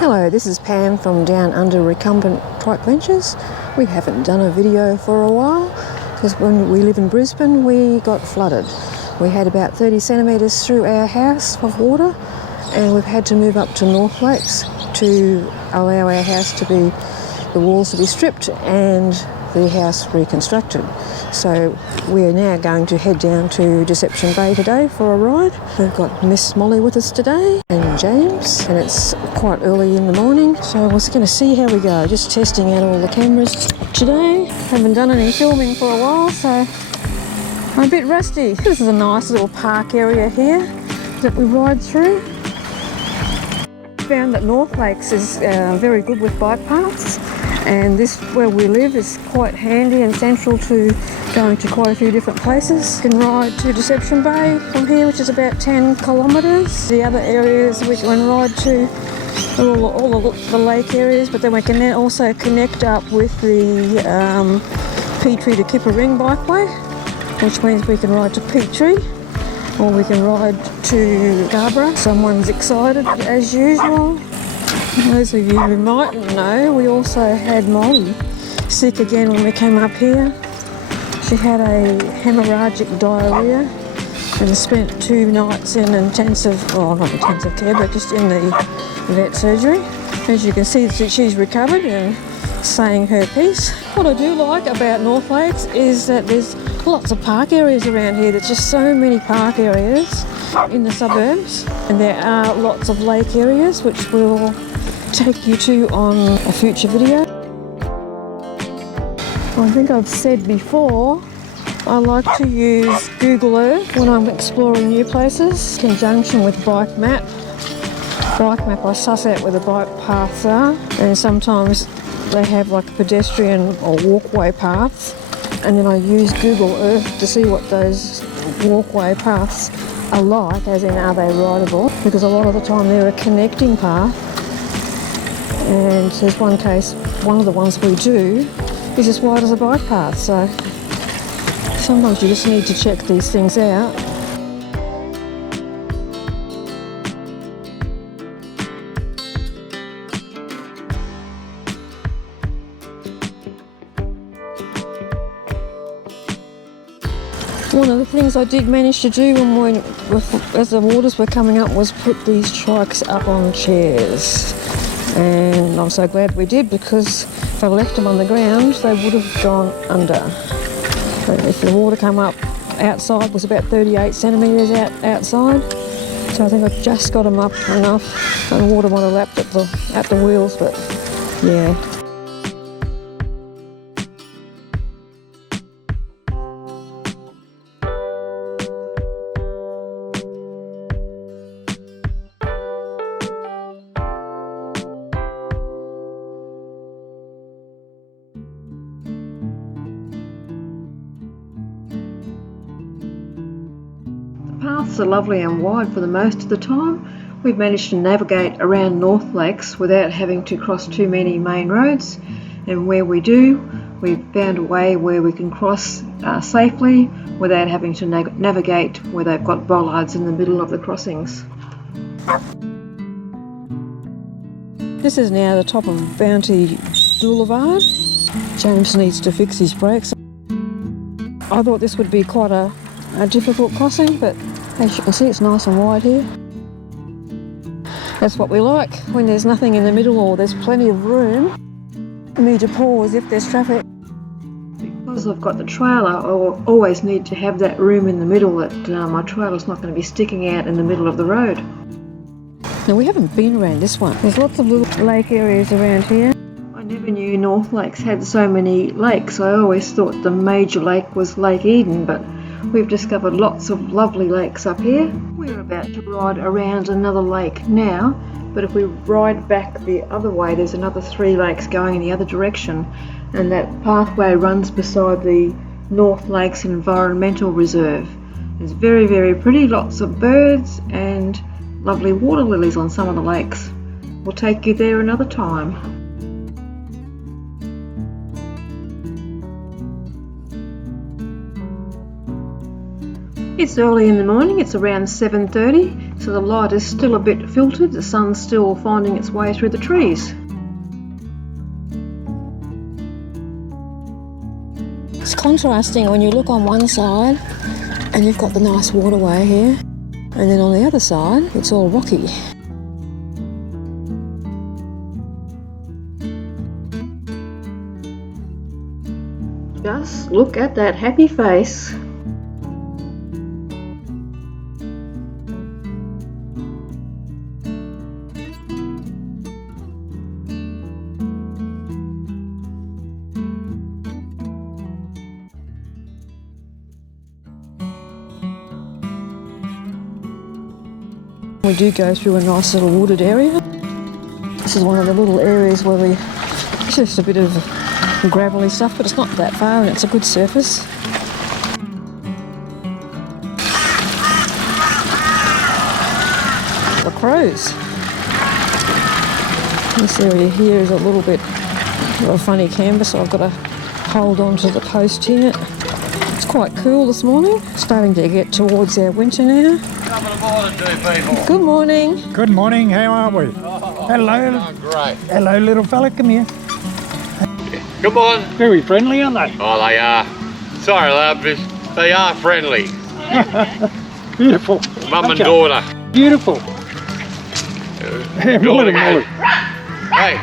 Hello, this is Pam from down under Recumbent Trike Ventures. We haven't done a video for a while because when we live in Brisbane we got flooded. We had about 30 centimetres through our house of water and we've had to move up to North Lakes to allow our house to be, the walls to be stripped and the house reconstructed. So we're now going to head down to Deception Bay today for a ride. We've got Miss Molly with us today and James, and it's quite early in the morning, so we're just going to see how we go. Just testing out all the cameras today. Haven't done any filming for a while, so I'm a bit rusty. This is a nice little park area here that we ride through. Found that North Lakes is very good with bike paths, and this where we live is quite handy and central to going to quite a few different places. You can ride to Deception Bay from here, which is about 10 kilometres. The other areas we can ride to all the lake areas, but then we can then also connect up with the Petrie to Kippa-Ring bikeway, which means we can ride to Petrie or we can ride to Scarborough. Someone's excited as usual. Those of you who mightn't know, we also had Molly sick again when we came up here. She had a hemorrhagic diarrhea and spent 2 nights in intensive, well not intensive care, but just in the vet surgery. As you can see, she's recovered and saying her piece. What I do like about North Lakes is that there's lots of park areas around here. There's just so many park areas in the suburbs, and there are lots of lake areas which we'll take you to on a future video. I think I've said before, I like to use Google Earth when I'm exploring new places in conjunction with Bike Map. Bike Map I suss out where the bike paths are, and sometimes they have like pedestrian or walkway paths, and then I use Google Earth to see what those walkway paths are like, as in are they rideable, because a lot of the time they're a connecting path. And there's one case, one of the ones we do is as wide as a bike path, so sometimes you just need to check these things out. One of the things I did manage to do as the waters were coming up was put these trikes up on chairs. And I'm so glad we did, because if I left them on the ground they would have gone under. But if the water came up outside, was about 38 centimetres outside, so I think I just got them up enough, and water might have lapped at the wheels, but yeah. Paths are lovely and wide for the most of the time. We've managed to navigate around North Lakes without having to cross too many main roads, and where we do, we've found a way where we can cross safely without having to navigate where they've got bollards in the middle of the crossings. This is now the top of Bounty Boulevard. James needs to fix his brakes. I thought this would be quite a difficult crossing, but as you can see it's nice and wide here. That's what we like, when there's nothing in the middle or there's plenty of room for me to pause if there's traffic. Because I've got the trailer, I always need to have that room in the middle, that my trailer's not going to be sticking out in the middle of the road. Now we haven't been around this one. There's lots of little lake areas around here. I never knew North Lakes had so many lakes. I always thought the major lake was Lake Eden, but we've discovered lots of lovely lakes up here. We're about to ride around another lake now, but if we ride back the other way, there's another 3 lakes going in the other direction, and that pathway runs beside the North Lakes Environmental Reserve. It's very, very pretty, lots of birds and lovely water lilies on some of the lakes. We'll take you there another time. It's early in the morning, it's around 7:30. So the light is still a bit filtered, the sun's still finding its way through the trees. It's contrasting when you look on one side and you've got the nice waterway here, and then on the other side it's all rocky. Just look at that happy face. We do go through a nice little wooded area. This is one of the little areas where it's just a bit of gravelly stuff, but it's not that far and it's a good surface. The crows. This area here is a little bit of a funny canvas, so I've got to hold on to the post here. It's quite cool this morning. Starting to get towards our winter now. Good morning. Good morning, how are we? Hello. Great. Hello, little fella, come here. Come on. Very friendly, aren't they? Oh, they are. Sorry, love, but they are friendly. Beautiful. Mum and daughter. Beautiful. Molly. Hey.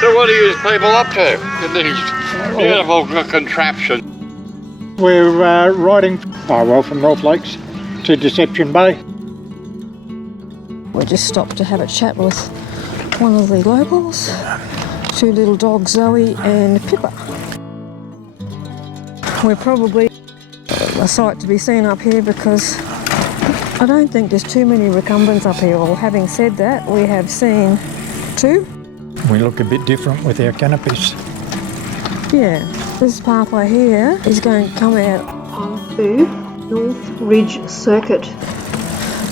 So what are you people up to in these beautiful contraptions? We're riding from North Lakes to Deception Bay. We just stopped to have a chat with one of the locals, two little dogs, Zoe and Pippa. We're probably a sight to be seen up here because I don't think there's too many recumbents up here. Well, having said that, we have seen two. We look a bit different with our canopies. Yeah, this pathway here is going to come out onto North Ridge Circuit.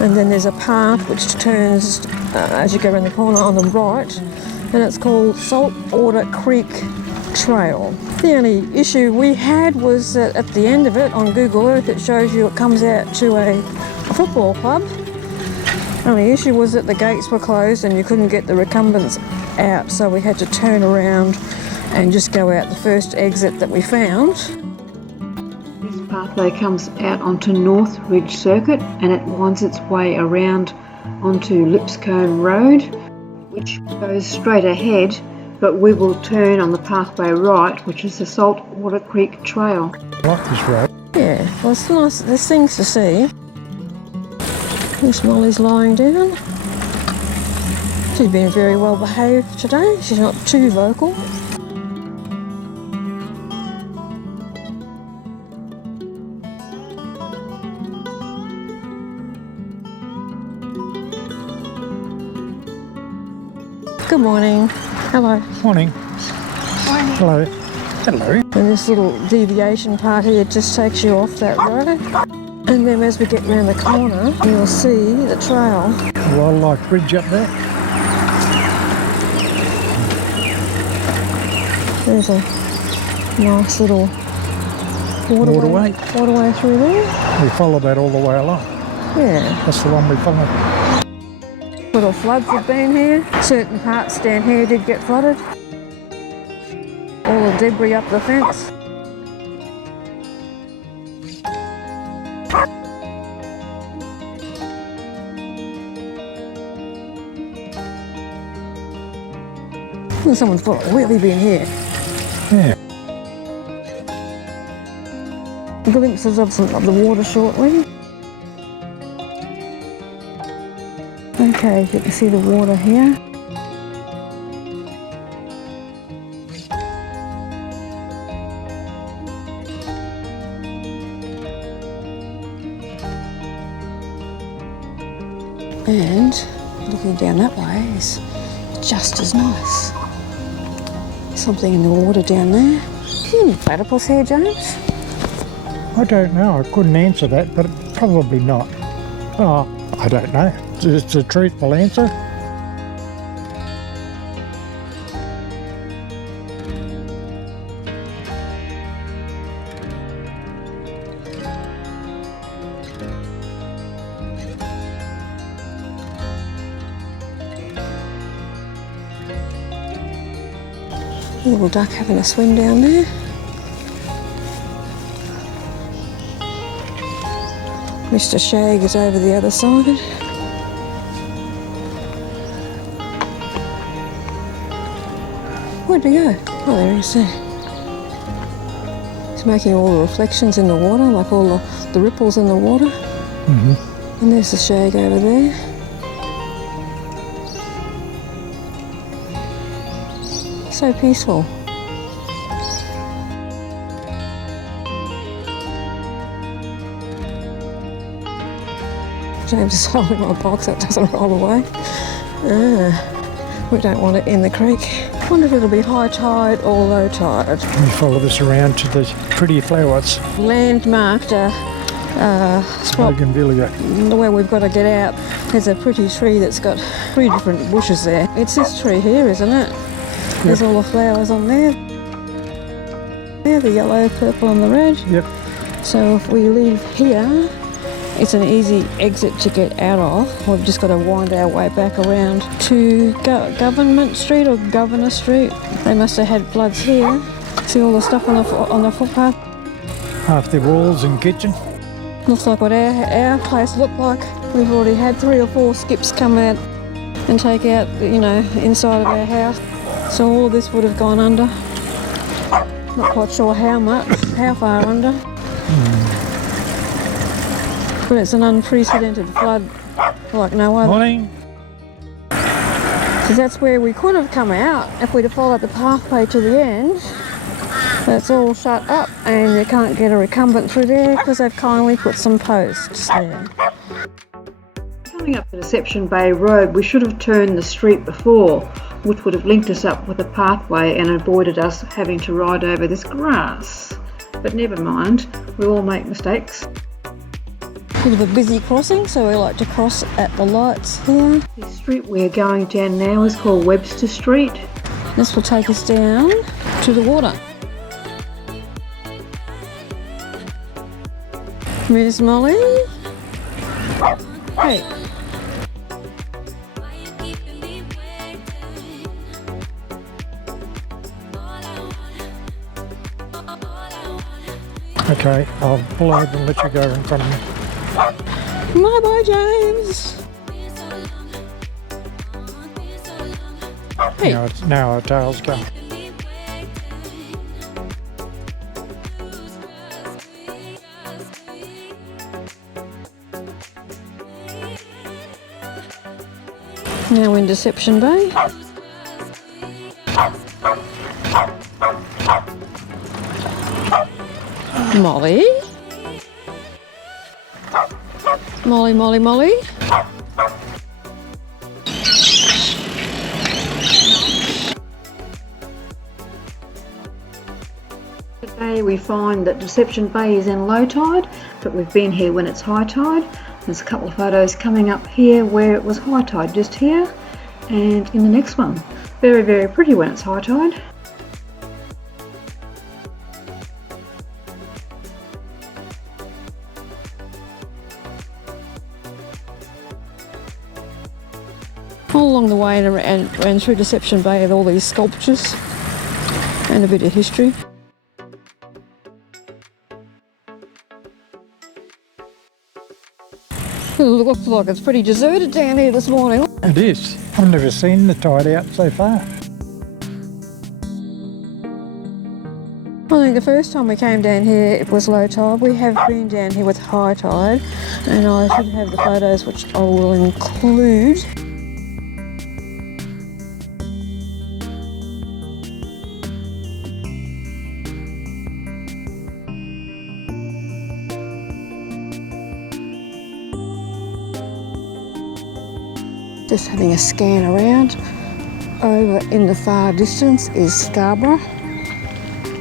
And then there's a path which turns as you go around the corner on the right, and it's called Saltwater Creek Trail. The only issue we had was that at the end of it, on Google Earth, it shows you it comes out to a football club. Only issue was that the gates were closed and you couldn't get the recumbents out, so we had to turn around and just go out the first exit that we found. This pathway comes out onto North Ridge Circuit and it winds its way around onto Lipscombe Road, which goes straight ahead, but we will turn on the pathway right, which is the Saltwater Creek Trail. I like this road. Yeah, well, it's nice. There's things to see. Miss Molly's lying down. She's been very well behaved today. She's not too vocal. Good morning. Hello. Morning. Hello. Hello. And this little deviation part here just takes you off that road. And then as we get round the corner, you'll see the trail. Wildlife bridge up there. There's a nice little waterway through there. We follow that all the way along. Yeah. That's the one we followed. Little floods have been here. Certain parts down here did get flooded. All the debris up the fence. Someone's really been here. Yeah. Glimpses of the water shortly. Okay, you can see the water here. And looking down that way is just as nice. Something in the water down there. Any platypus here, James? I don't know. I couldn't answer that, but probably not. Oh, I don't know. It's a truthful answer. A little duck having a swim down there. Mr. Shag is over the other side. Where'd he go? Oh, there he is there. He's making all the reflections in the water, like all the ripples in the water. And there's the shag over there. So peaceful. James is holding my box so it doesn't roll away. We don't want it in the creek. I wonder if it'll be high tide or low tide. We follow this around to the pretty flowers. Landmarked spot Bougainvillea. where we've got to get out. There's a pretty tree that's got 3 different bushes there. It's this tree here, isn't it? There's all the flowers on there. There, the yellow, purple and the red. Yep. So if we leave here, it's an easy exit to get out of. We've just got to wind our way back around to Government Street or Governor Street. They must have had floods here. See all the stuff on the footpath? Half the walls and kitchen. Looks like what our place looked like. We've already had 3 or 4 skips come out and take out, you know, inside of our house. So all of this would have gone under. Not quite sure how much, how far under. But it's an unprecedented flood like no other. Morning. So that's where we could have come out if we'd have followed the pathway to the end. That's all shut up and you can't get a recumbent through there because they've kindly put some posts there. Coming up the Deception Bay Road, we should have turned the street before, which would have linked us up with a pathway and avoided us having to ride over this grass. But never mind, we all make mistakes. Bit of a busy crossing, so we like to cross at the lights here. The street we're going down now is called Webster Street. This will take us down to the water. Miss Molly? Hey. Okay, I'll pull over and let you go in front of me. Bye-bye, James. Hey. Now our tails go. Now in Deception Bay. Molly? Molly? Today we find that Deception Bay is in low tide, but we've been here when it's high tide. There's a couple of photos coming up here where it was high tide, just here, and in the next one. Very, very pretty when it's high tide. All along the way and through Deception Bay with all these sculptures and a bit of history. It looks like it's pretty deserted down here this morning. It is. I've never seen the tide out so far. I think the first time we came down here it was low tide. We have been down here with high tide and I should have the photos which I will include. Just having a scan around. Over in the far distance is Scarborough,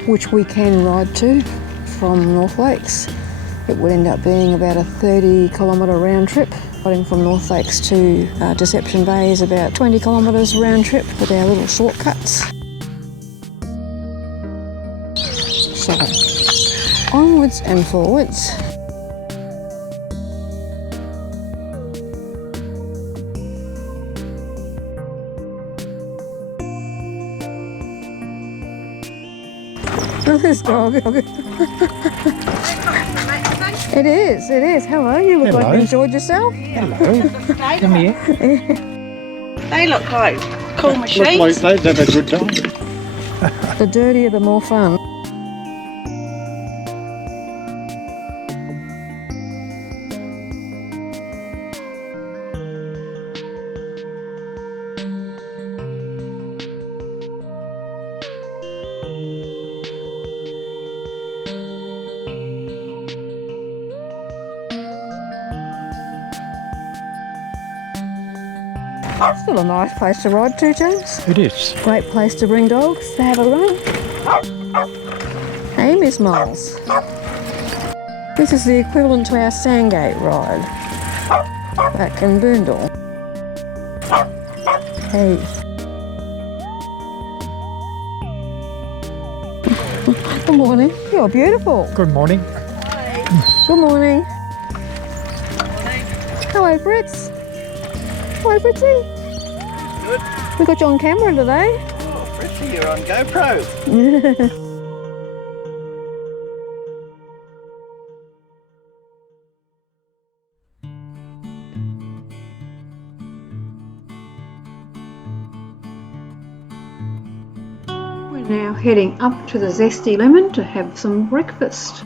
which we can ride to from North Lakes. It would end up being about a 30-kilometre round trip. Riding from North Lakes to Deception Bay is about 20 kilometres round trip with our little shortcuts. So, onwards and forwards. This dog. It is. Hello, you look like Hello. you enjoyed yourself. Hello. Come here. They look like cool Look machines. like they'd have a good time. The dirtier, the more fun. Still a nice place to ride to, James. It is. Great place to bring dogs to have a run. Hey, Miss Moles. This is the equivalent to our Sandgate ride back in Boondall. Hey. Good morning. You're beautiful. Good morning. Good morning. Hello, Fritz. Hello, Fritzy. Good. We got you on camera today. Oh, Fritzy, you're on GoPro. We're now heading up to the Zesty Lemon to have some breakfast.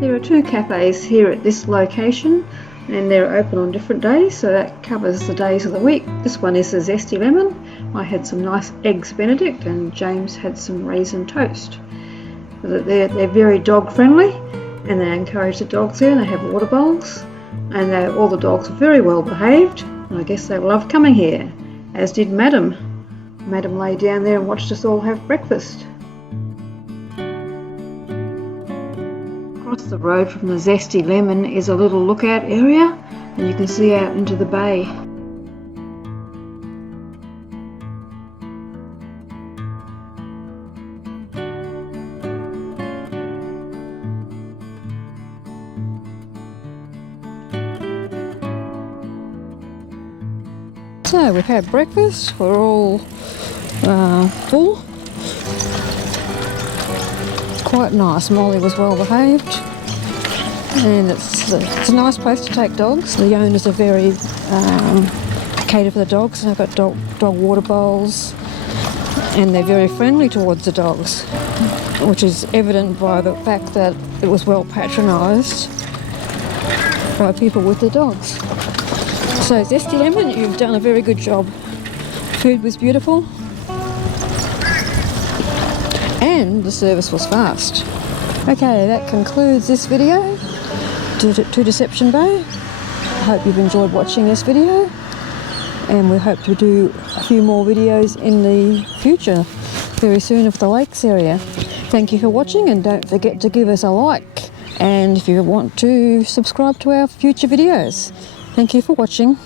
There are 2 cafes here at this location and they're open on different days, so that covers the days of the week. This one is the Zesty Lemon. I had some nice eggs Benedict and James had some raisin toast. They're very dog friendly and they encourage the dogs there, and they have water bowls, and all the dogs are very well behaved, and I guess they love coming here, as did Madam. Madam lay down there and watched us all have breakfast. Across the road from the Zesty Lemon is a little lookout area, and you can see out into the bay. So we've had breakfast, we're all full. Quite nice, Molly was well behaved. And it's a nice place to take dogs. The owners are very cater for the dogs. They've got dog water bowls and they're very friendly towards the dogs, which is evident by the fact that it was well patronised by people with the dogs. So Zesty Lemon, you've done a very good job. Food was beautiful and the service was fast. Okay, that concludes this video to Deception Bay. I hope you've enjoyed watching this video and we hope to do a few more videos in the future very soon of the lakes area. Thank you for watching and don't forget to give us a like, and if you want to subscribe to our future videos. Thank you for watching.